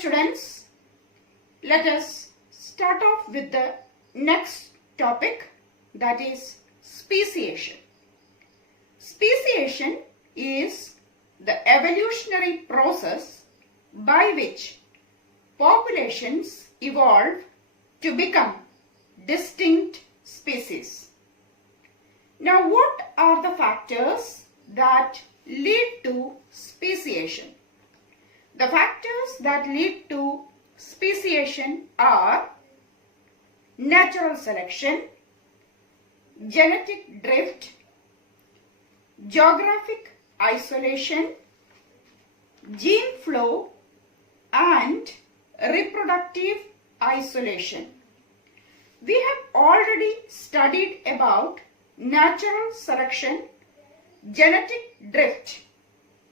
students, let us start off with the next topic, that is speciation. Speciation is the evolutionary process by which populations evolve to become distinct species. Now, what are the factors that lead to speciation? The factors that lead to speciation are natural selection, genetic drift, geographic isolation, gene flow, and reproductive isolation. We have already studied about natural selection, genetic drift,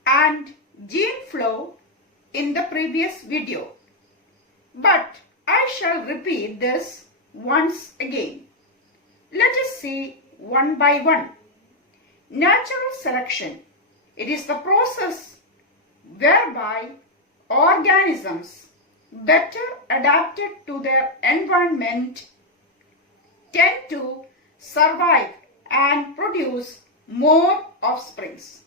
and gene flow in the previous video. But I shall repeat this once again. Let us see one by one. Natural selection. It is the process whereby organisms better adapted to their environment tend to survive and produce more offsprings.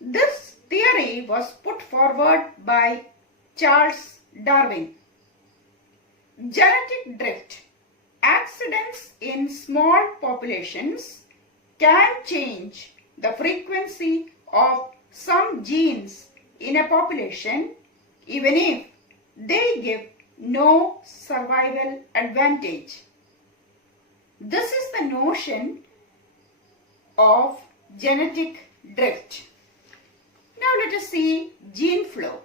This theory was put forward by Charles Darwin. Genetic drift. Accidents in small populations can change the frequency of some genes in a population even if they give no survival advantage. This is the notion of genetic drift. Now let us see gene flow.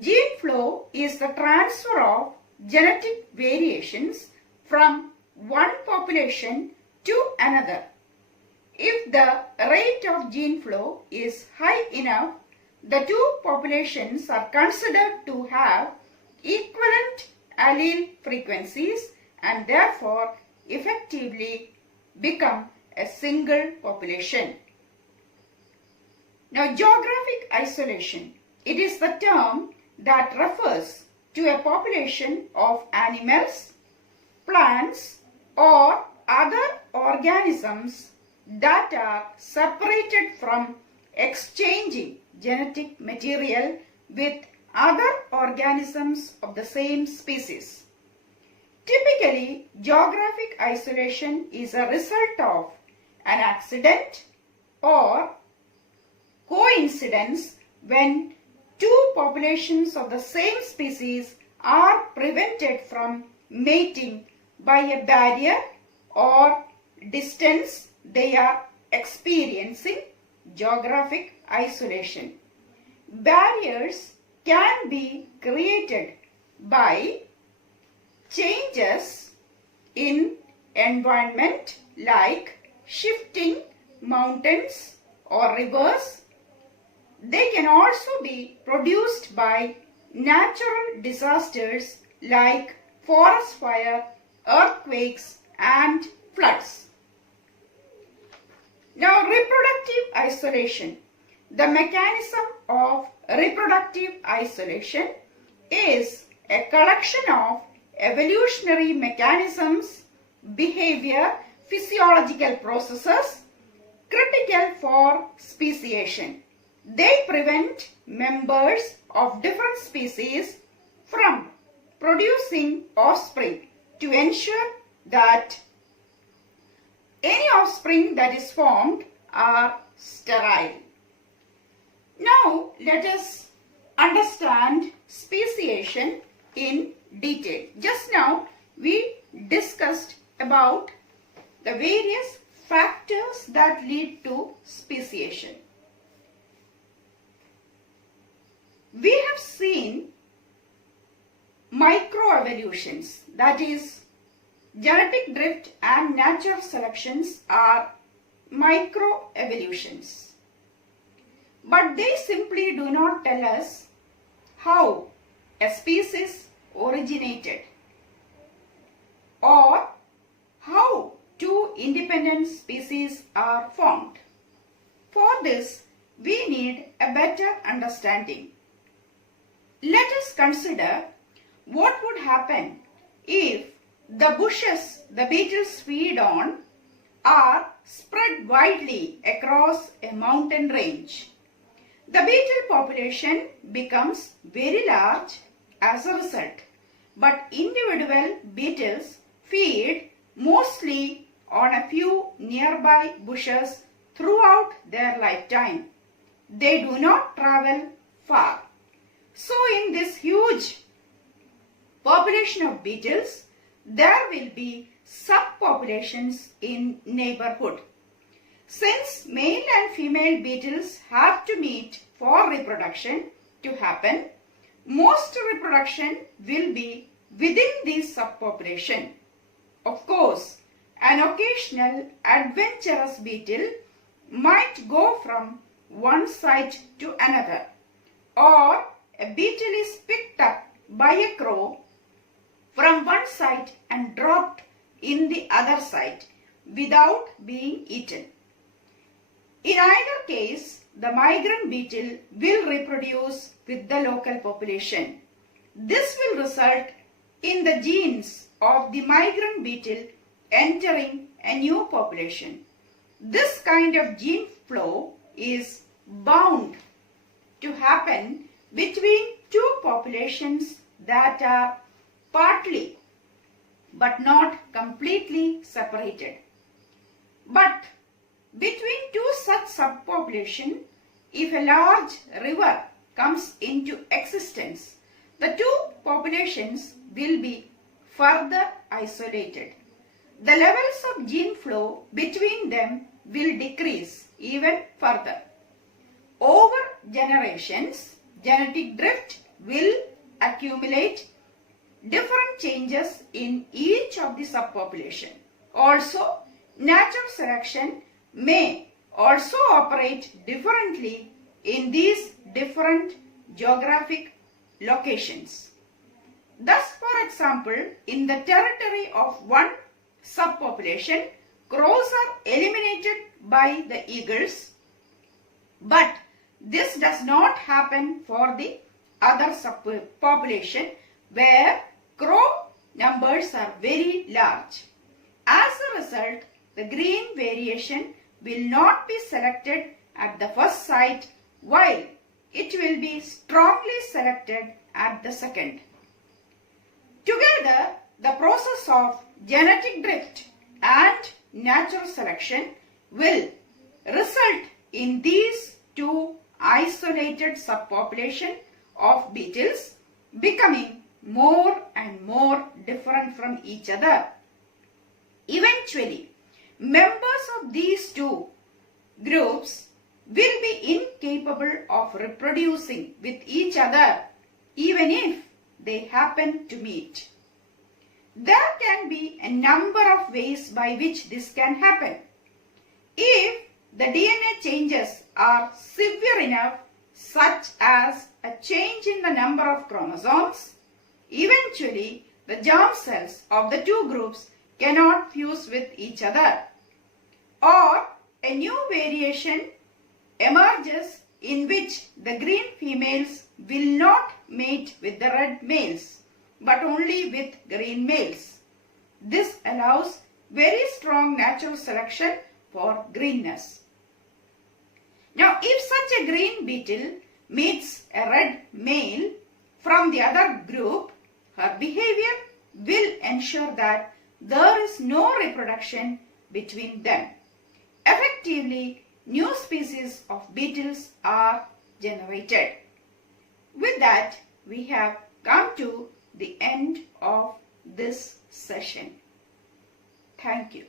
Gene flow is the transfer of genetic variations from one population to another. If the rate of gene flow is high enough, the two populations are considered to have equivalent allele frequencies and therefore effectively become a single population. Now, geographic isolation. It is the term that refers to a population of animals, plants, or other organisms that are separated from exchanging genetic material with other organisms of the same species. Typically, geographic isolation is a result of an accident or coincidence when two populations of the same species are prevented from mating by a barrier or distance. They are experiencing geographic isolation. Barriers can be created by changes in environment like shifting mountains or rivers. They can also be produced by natural disasters like forest fire, earthquakes, and floods. Now, reproductive isolation. The mechanism of reproductive isolation is a collection of evolutionary mechanisms, behavior, physiological processes critical for speciation. They prevent members of different species from producing offspring to ensure that any offspring that is formed are sterile. Now let us understand speciation in detail. Just now we discussed about the various factors that lead to speciation. We have seen microevolutions, that is, genetic drift and natural selections are microevolutions. But they simply do not tell us how a species originated or how two independent species are formed. For this, we need a better understanding. Let us consider what would happen if the bushes the beetles feed on are spread widely across a mountain range. The beetle population becomes very large as a result, but individual beetles feed mostly on a few nearby bushes throughout their lifetime. They do not travel far. So in this huge population of beetles, there will be subpopulations in neighborhood. Since male and female beetles have to meet for reproduction to happen, most reproduction will be within this subpopulation. Of course, an occasional adventurous beetle might go from one site to another, or a beetle is picked up by a crow from one site and dropped in the other site without being eaten. In either case, the migrant beetle will reproduce with the local population. This will result in the genes of the migrant beetle entering a new population. This kind of gene flow is bound to happen between two populations that are partly but not completely separated. But between two such subpopulations, if a large river comes into existence, the two populations will be further isolated. The levels of gene flow between them will decrease even further. Over generations, genetic drift will accumulate different changes in each of the subpopulation. Also, natural selection may also operate differently in these different geographic locations. Thus, for example, in the territory of one subpopulation, crows are eliminated by the eagles, but this does not happen for the other subpopulation where crow numbers are very large. As a result, the green variation will not be selected at the first site, while it will be strongly selected at the second. Together, the process of genetic drift and natural selection will result in these two isolated subpopulations of beetles becoming more and more different from each other. Eventually, members of these two groups will be incapable of reproducing with each other even if they happen to meet. There can be a number of ways by which this can happen. If the DNA changes are severe enough, such as a change in the number of chromosomes, eventually the germ cells of the two groups cannot fuse with each other, or a new variation emerges in which the green females will not mate with the red males but only with green males. This allows very strong natural selection for greenness. Now, if such a green beetle meets a red male from the other group, her behavior will ensure that there is no reproduction between them. Effectively, new species of beetles are generated. With that, we have come to the end of this session. Thank you.